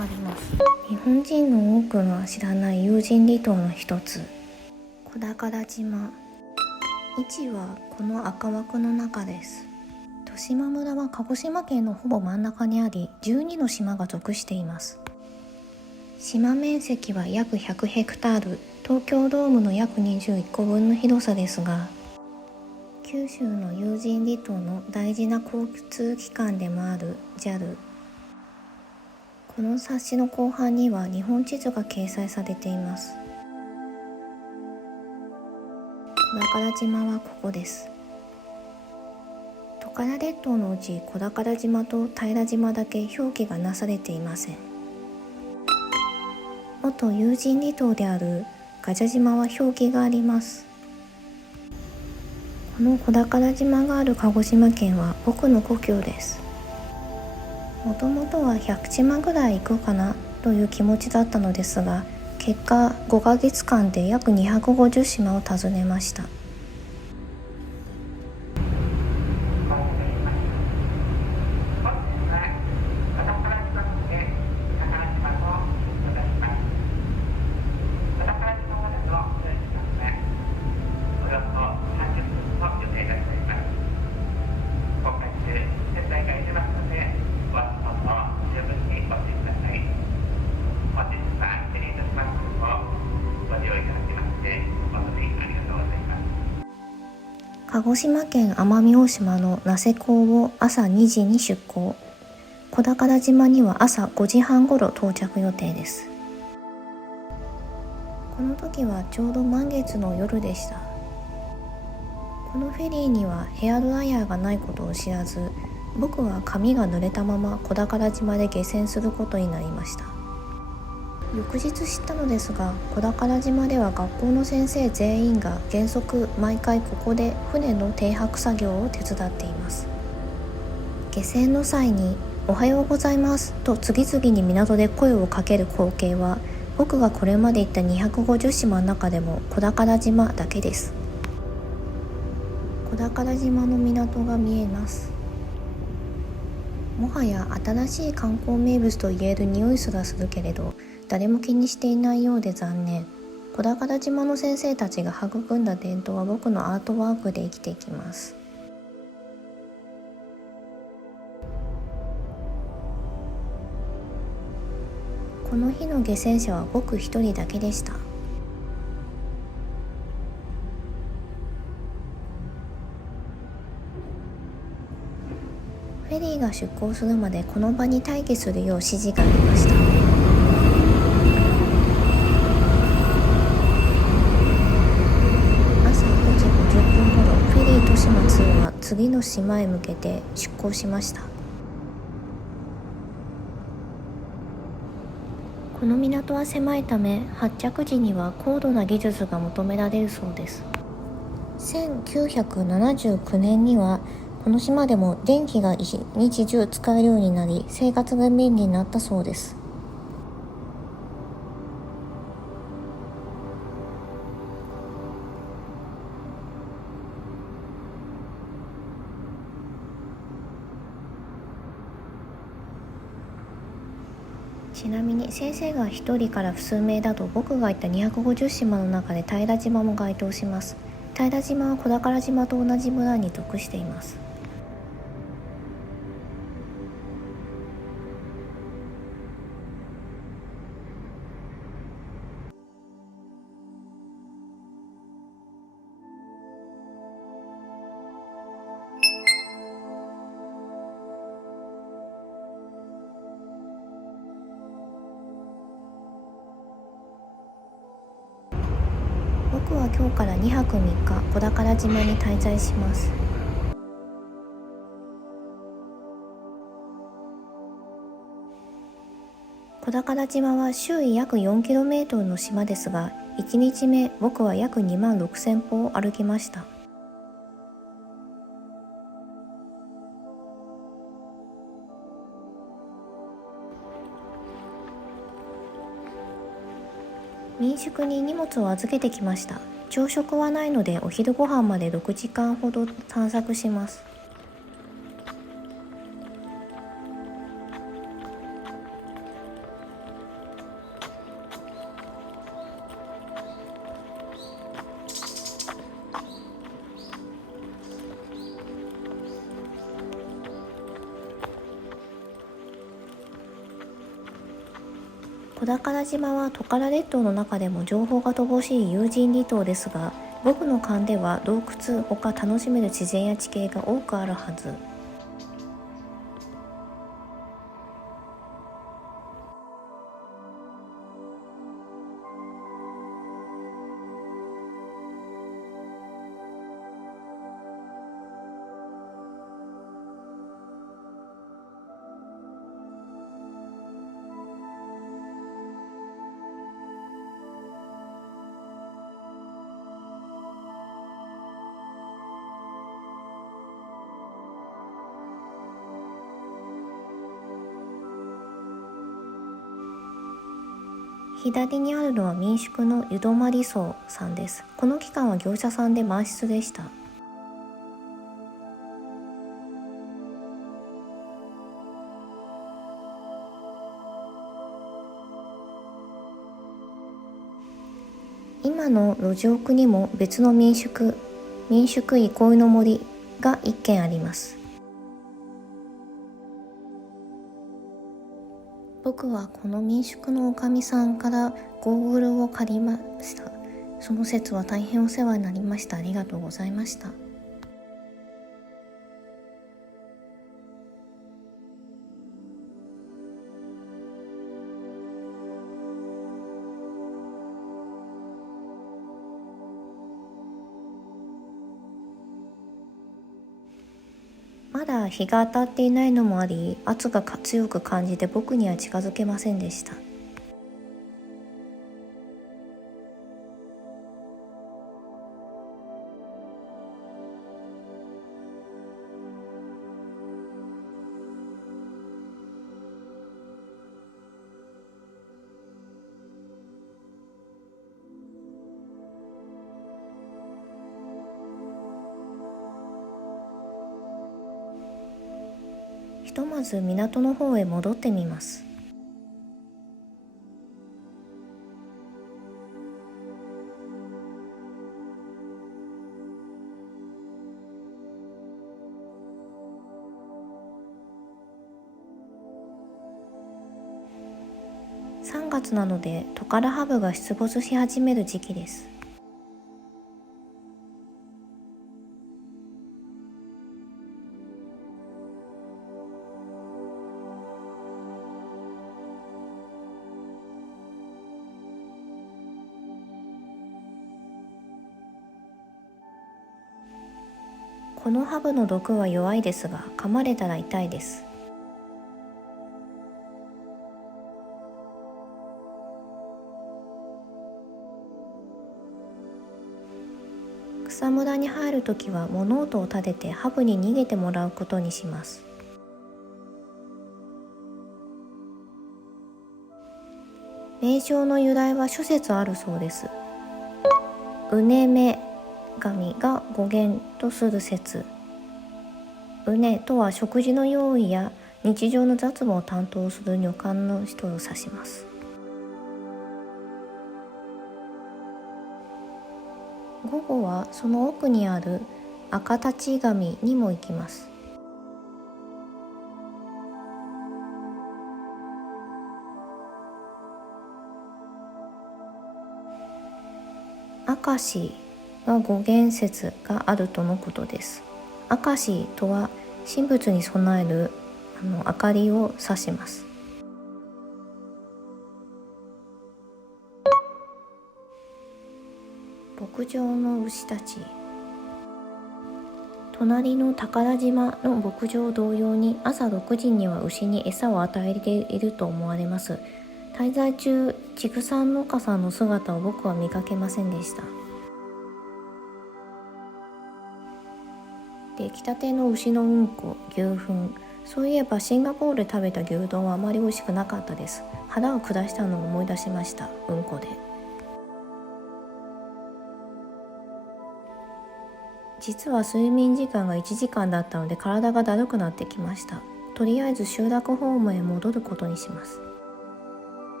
あります。日本人の多くが知らない有人離島の一つ、小宝島。位置はこの赤枠の中です。十島村は鹿児島県のほぼ真ん中にあり、12の島が属しています。島面積は約100ヘクタール、東京ドームの約21個分の広さですが、九州の有人離島の大事な交通機関でもある JAL。この冊子の後半には日本地図が掲載されています。小宝島はここです。トカラ列島のうち小宝島と平島だけ表記がなされていません。元有人離島であるガジャ島は表記があります。この小宝島がある鹿児島県は僕の故郷です。もともとは100島ぐらい行くかなという気持ちだったのですが、結果5ヶ月間で約250島を訪ねました。鹿児島県奄美大島の名瀬港を朝2時に出港。小宝島には朝5時半ごろ到着予定です。この時はちょうど満月の夜でした。このフェリーにはヘアドライヤーがないことを知らず、僕は髪が濡れたまま小宝島で下船することになりました。翌日知ったのですが、小宝島では学校の先生全員が原則毎回ここで船の停泊作業を手伝っています。下船の際におはようございますと次々に港で声をかける光景は、僕がこれまで行った250島の中でも小宝島だけです。小宝島の港が見えます。もはや新しい観光名物といえる匂いすらするけれど、誰も気にしていないようで残念。小宝島の先生たちが育んだ伝統は僕のアートワークで生きていきます。この日の下船者は僕一人だけでした。フェリーが出港するまでこの場に待機するよう指示がありました。朝5時50分頃、フェリーとしま2は次の島へ向けて出港しました。この港は狭いため、発着時には高度な技術が求められるそうです。1979年にはこの島でも電気が一日中使えるようになり、生活が便利になったそうです。ちなみに先生が1人から数名だと、僕が行った250島の中で平島も該当します。平島は小宝島と同じ村に属しています。僕は今日から2泊3日小宝島に滞在します。小宝島は周囲約 4km の島ですが、1日目僕は約2万6000歩を歩きました。民宿に荷物を預けてきました。朝食はないのでお昼ご飯まで6時間ほど探索します。小宝島はトカラ列島の中でも情報が乏しい有人離島ですが、僕の勘では洞窟ほか楽しめる自然や地形が多くあるはず。左にあるのは民宿の湯泊荘さんです。この期間は業者さんで満室でした。今の路地奥にも別の民宿憩いの森が1軒あります。僕はこの民宿の女将さんからゴーグルを借りました。その説は大変お世話になりました。ありがとうございました。まだ日が当たっていないのもあり、圧が強く感じて僕には近づけませんでした。ひとまず港の方へ戻ってみます。3月なのでトカラハブが出没し始める時期です。このハブの毒は弱いですが、噛まれたら痛いです。草むらに入るときは物音を立ててハブに逃げてもらうことにします。名称の由来は諸説あるそうです。うねめ神が語源とする説。うねとは食事の用意や日常の雑務を担当する女官の人を指します。午後はその奥にある赤立ち神にも行きます。明石が語源説があるとのことです。明石とは神仏に備える明かりを指します。牧場の牛たち。隣の宝島の牧場同様に朝6時には牛に餌を与えていると思われます。滞在中、畜産農家さんの姿を僕は見かけませんでした。出来たての牛のうんこ、牛糞。そういえばシンガポールで食べた牛丼はあまり美味しくなかったです。腹を下したのを思い出しました。うんこで。実は睡眠時間が1時間だったので体がだるくなってきました。とりあえず集落ホームへ戻ることにします。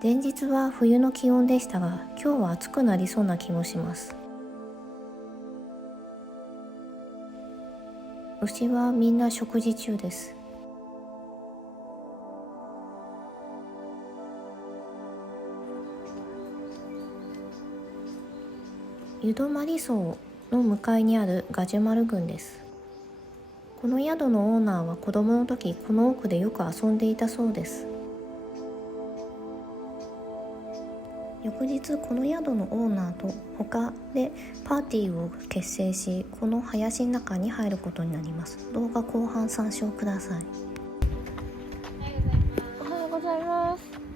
前日は冬の気温でしたが、今日は暑くなりそうな気もします。牛はみんな食事中です。湯泊荘の向かいにあるガジュマル郡です。この宿のオーナーは子供の時この奥でよく遊んでいたそうです。翌日この宿のオーナーと他でパーティーを結成し、この林の中に入ることになります。動画後半参照ください。おはようございます。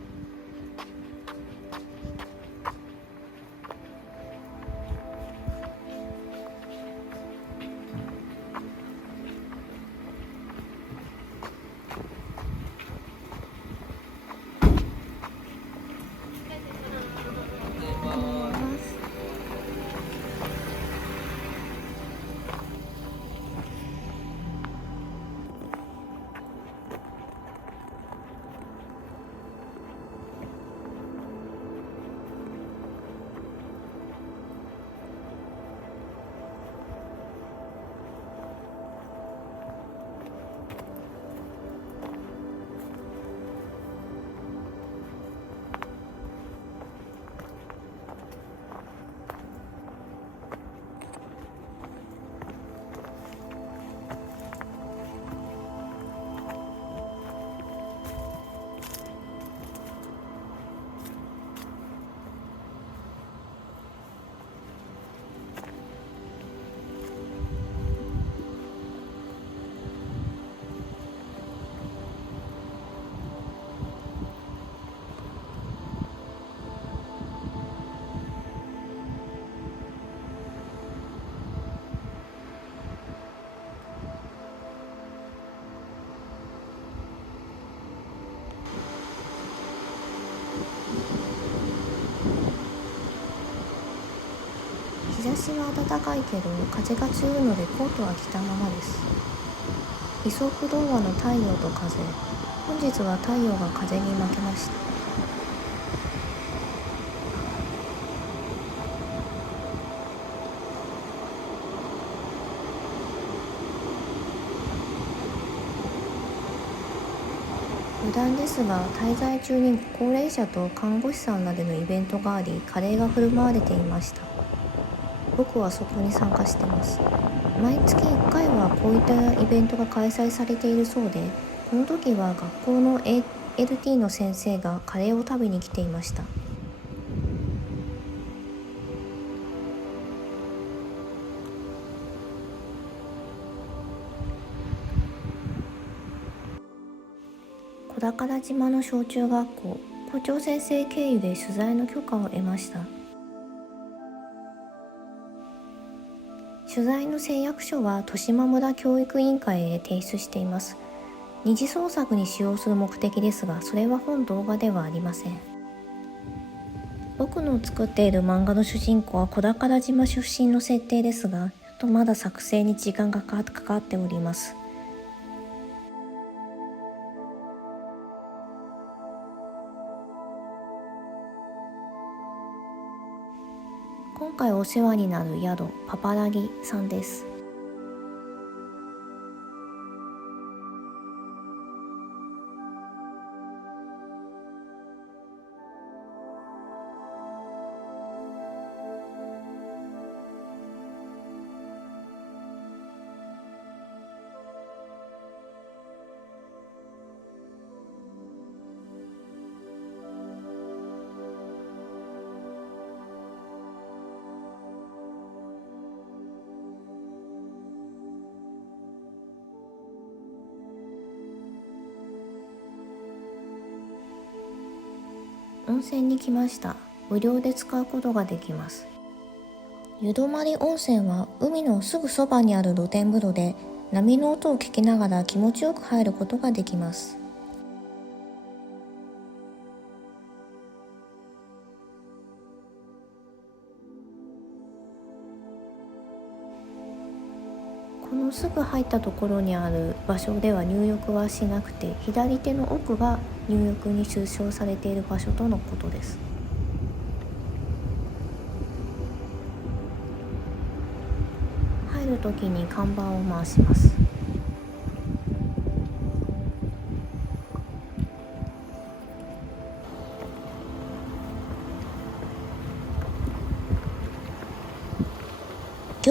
日差しは暖かいけど風が強いのでコートは着たままです。イソープ童話の太陽と風。本日は太陽が風に負けました。余談ですが、滞在中に高齢者と看護師さんなどのイベントがあり、カレーが振る舞われていました。僕はそこに参加してます。毎月1回はこういったイベントが開催されているそうで、この時は学校の ALT の先生がカレーを食べに来ていました。小宝島の小中学校、校長先生経由で取材の許可を得ました。取材の誓約書は十島村教育委員会へ提出しています。二次創作に使用する目的ですが、それは本動画ではありません。僕の作っている漫画の主人公は小宝島出身の設定ですが、まだ作成に時間がかかっております。今回お世話になる宿、パパラギさんです。温泉に来ました。無料で使うことができます。湯泊温泉は海のすぐそばにある露天風呂で、波の音を聞きながら気持ちよく入ることができます。このすぐ入ったところにある場所では入浴はしなくて、左手の奥が入浴に推奨されている場所とのことです。入るときに看板を回します。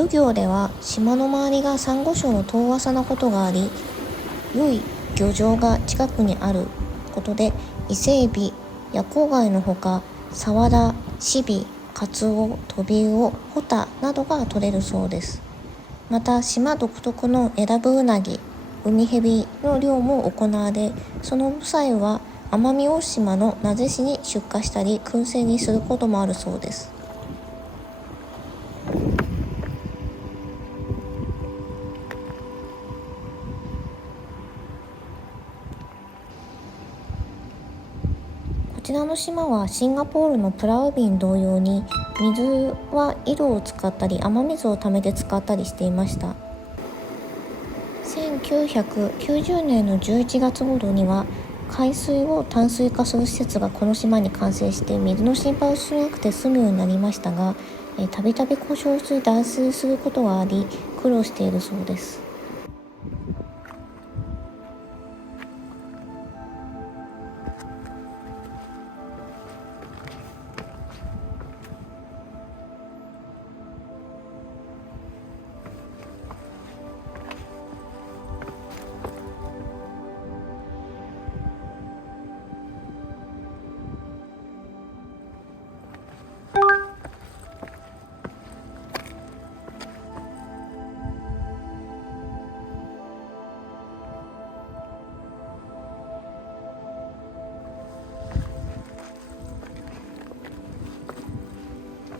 漁業では島の周りがサンゴ礁の遠浅なことがあり、良い漁場が近くにあることで伊勢エビ、夜光貝のほかサワラ、シビ、カツオ、トビウオ、ホタなどが取れるそうです。また島独特のエラブウナギ、ウミヘビの漁も行われ、その際は奄美大島の名瀬市に出荷したり燻製にすることもあるそうです。こちらの島はシンガポールのプラウビン同様に水は井戸を使ったり雨水を溜めて使ったりしていました。1990年の11月頃には海水を淡水化する施設がこの島に完成して水の心配をしなくて済むようになりましたが、たびたび故障して断水することがあり苦労しているそうです。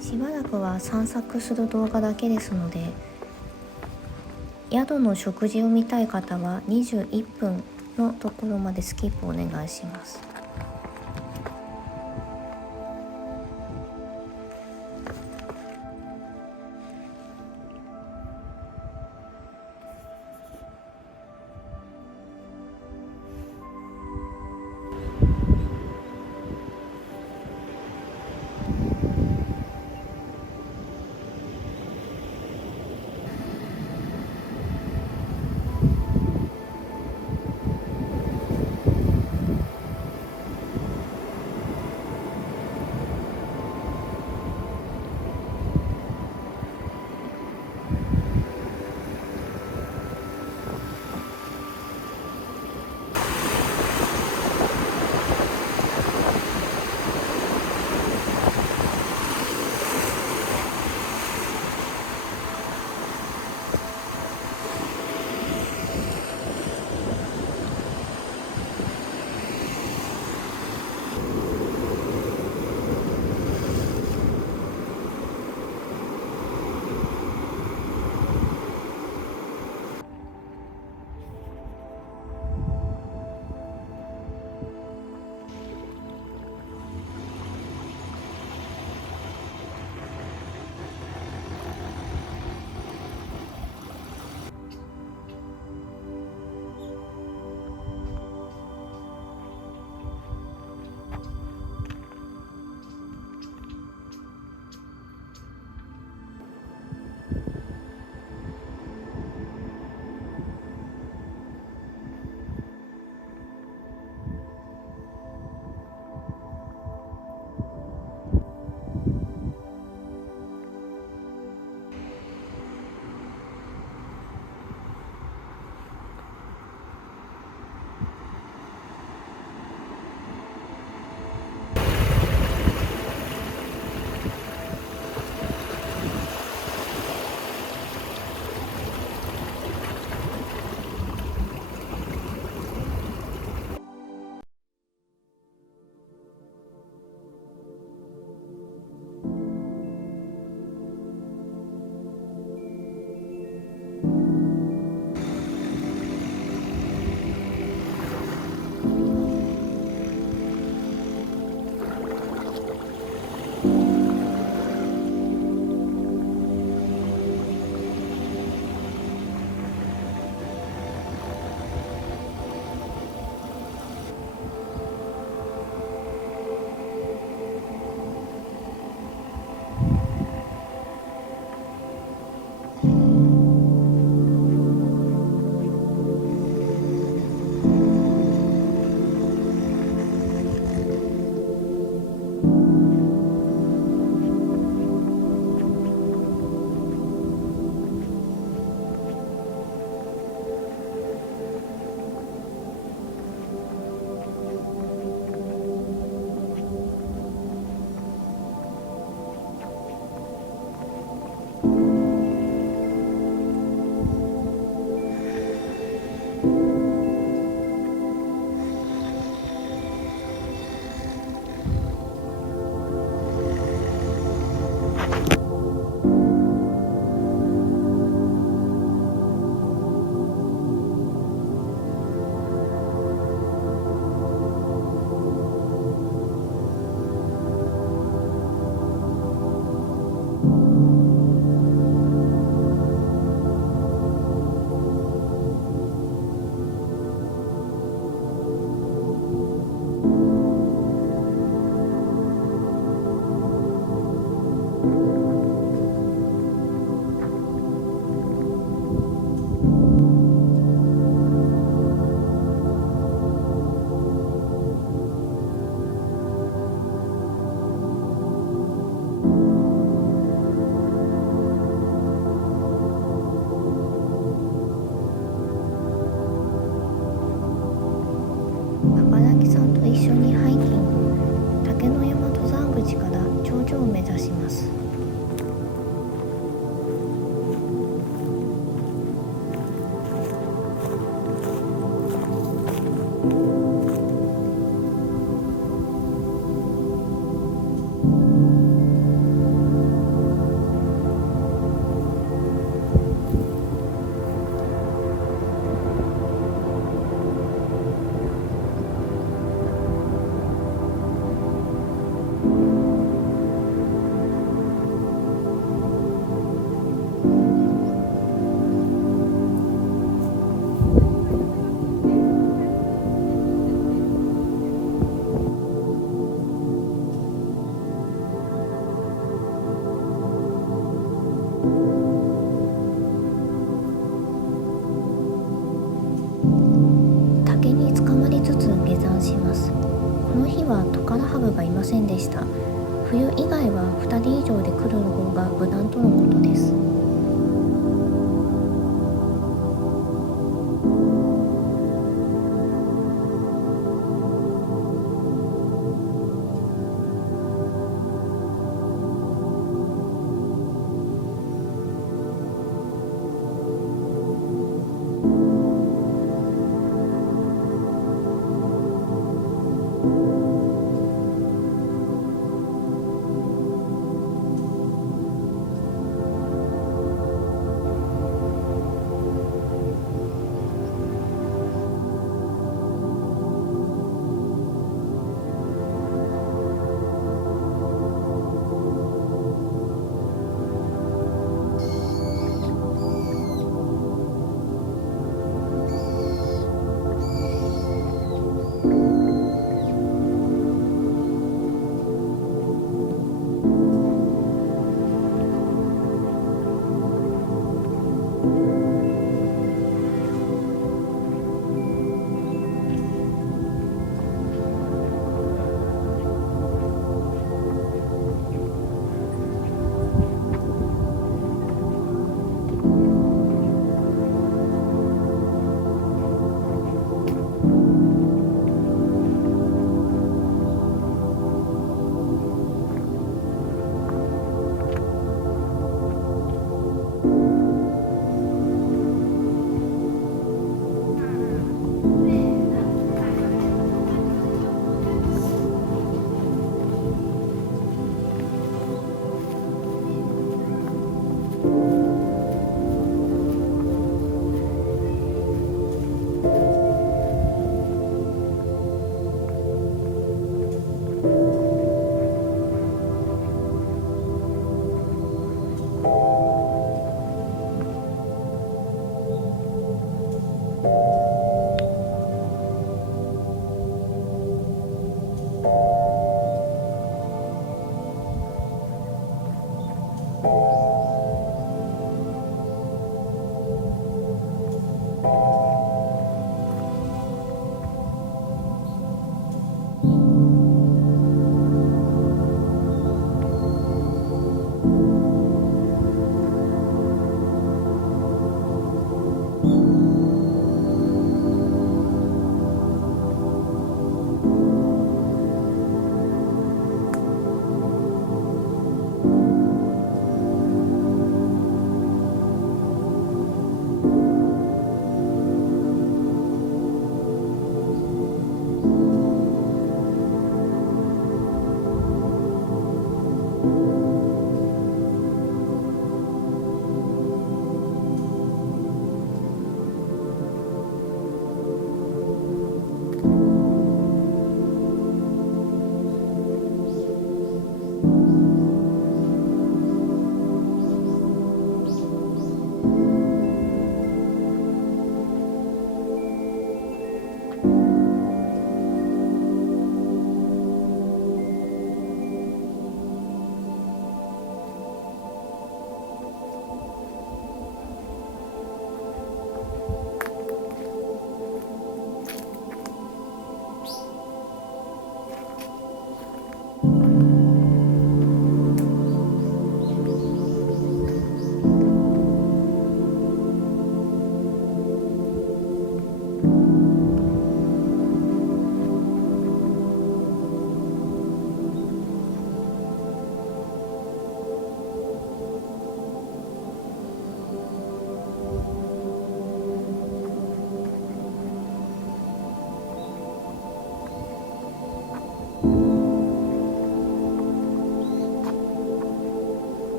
しばらくは散策する動画だけですので、宿の食事を見たい方は21分のところまでスキップお願いします。一緒にハイキング、竹の山登山口から頂上を目指します。竹につかまりつつ下山します。この日はトカラハブがいませんでした。冬以外は2人以上で来る方が無難とのことです。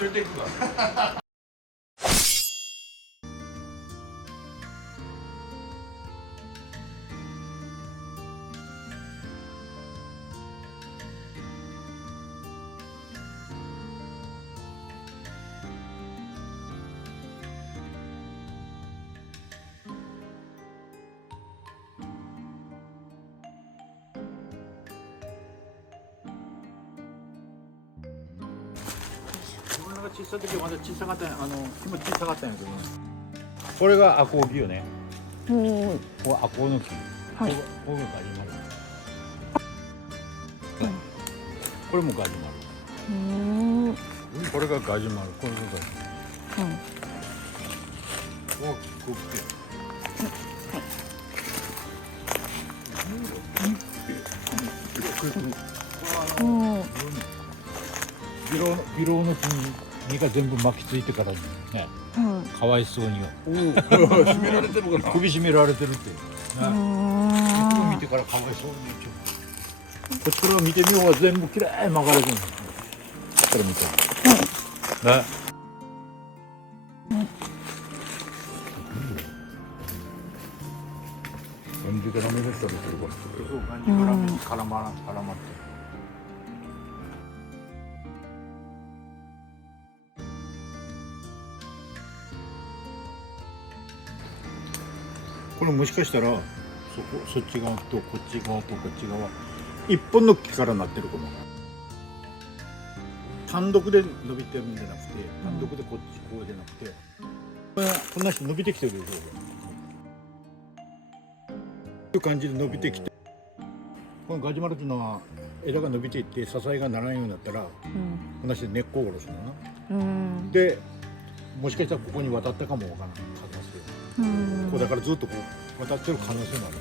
連れて行くわ。自分が小さい時はまだ小さかったんや、気持ち小さかったんやけどね。これがアコウギよね。うん。これアコウの木。はい。これがガジマル。これもガジマル。これがガジマル。これがガジマル。お、こう来て。ビロウの木に実が全部巻きついてからにね、かわいそうには。締められてるかな。首絞められてるって。ね、こっちを見てからかわいそうにこっちから見てみようは全部きれいに巻かれてる。こっから見て。ね。感じからめでたりするから。そう感じから絡まって。これもしかしたらそっち側とこっち側とこっち側一本の木からなってるかも。単独で伸びてるんじゃなくて、単独でこっちこうじゃなくて、こんな人伸びてきてるでしょ。こういう感じで伸びてきて、このガジュマルっていうのは枝が伸びていって支えがならんようになったら、こんな人根っこを下ろすのな。でもしかしたらここに渡ったかもわからない可能性。こうだからずっとこう渡ってる可能性もある。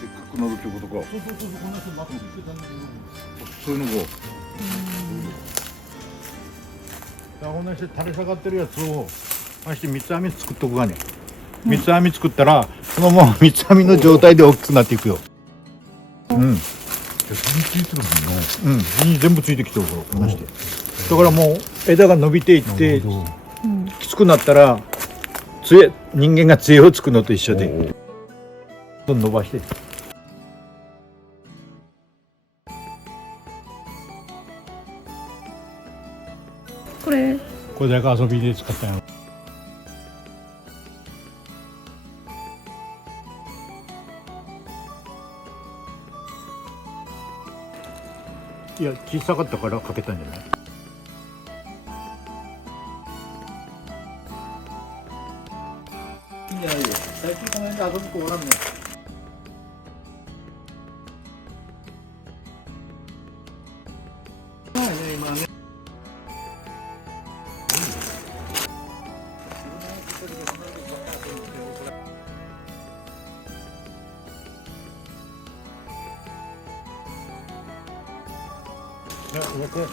でっかくなるってことか。そうこんな人まとめてたんだけど。そういうのが。こんなして垂れ下がってるやつをまして三つ編み作っとくがね。三つ編み作ったらそのまま三つ編みの状態で大きくなっていくよ。じゃあ実ついてるもんな。実に全部ついてきてるからこんなして。だからもう枝が伸びていってきつくなったら人間が杖をつくのと一緒でどんどん伸ばして。これだけ遊びで使ったんやろ。いや小さかったからかけたんじゃない。いいんじゃないよ。最近この辺で遊ぶ子おらんの。今ね。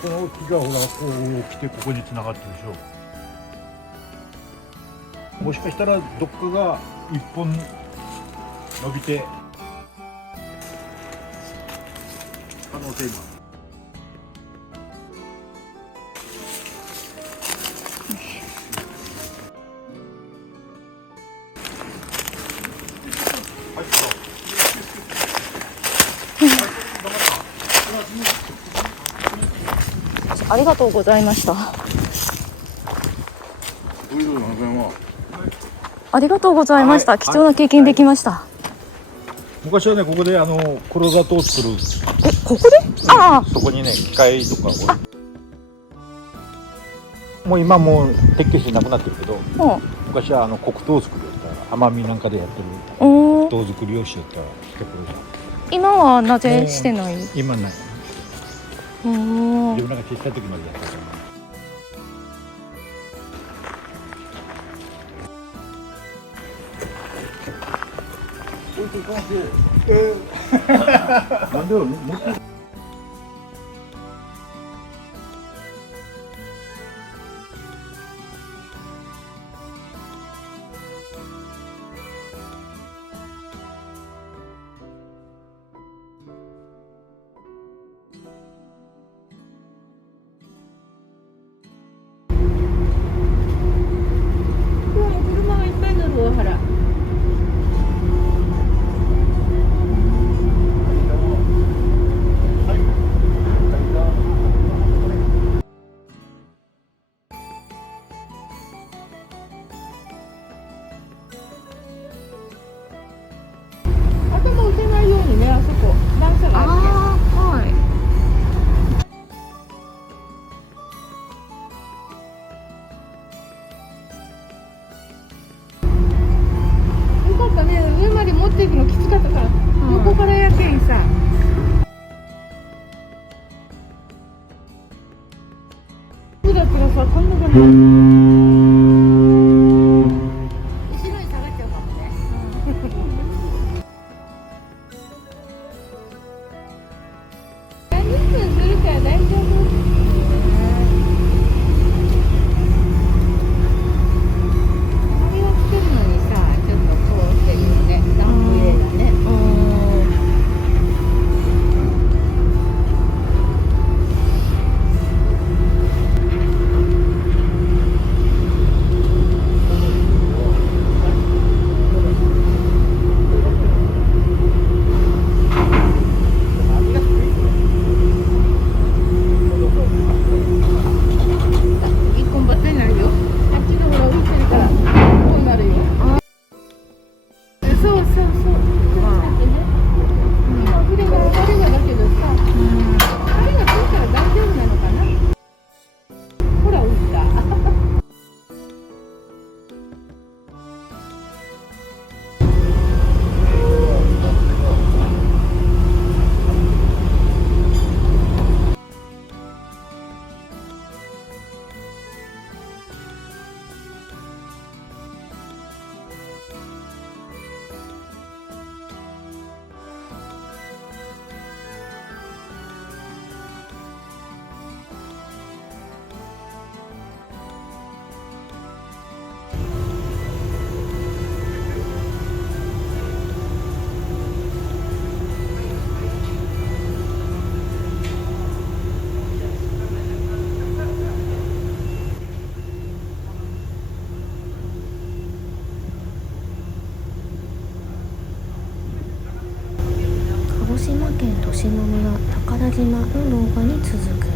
この木がほらこう来てここに繋がってるでしょ。もしかしたらどっかが一本伸びて可能性もある。ありがとうございました。ありがとうございました。貴重な経験できました。昔はねここで黒砂糖を作る。ここで？ああ。そこにね機械とかもう今もう撤去してなくなってるけど、昔は黒糖を作るやったら甘みなんかでやってる黒糖作りをしよったらしてくれる。今はなぜしてない？今ない。自分らが小さい時までやったから。こいつこうやってなんでもっと車がいっぱい乗る大原。頭打てないようにね、あそこ段差があるけど。はい。よかったね、上まで持っていくのきつかったから、横からやけんさ。そうだったらさ、こんな感じ。後ろに下がっちゃうかもね。30分するから大丈夫。髪をつけるのにさ、ちょっとこうしてるよね。ランプ入れだね。一本ばっかりになるよ。あっちのほら浮いてるから、こうなるよ。そうそうそう。だってね、今筆が上がればだけどさ、あれがついたら大丈夫なのかな。ほら浮いた。鹿児島県十島村宝島の動画に続く。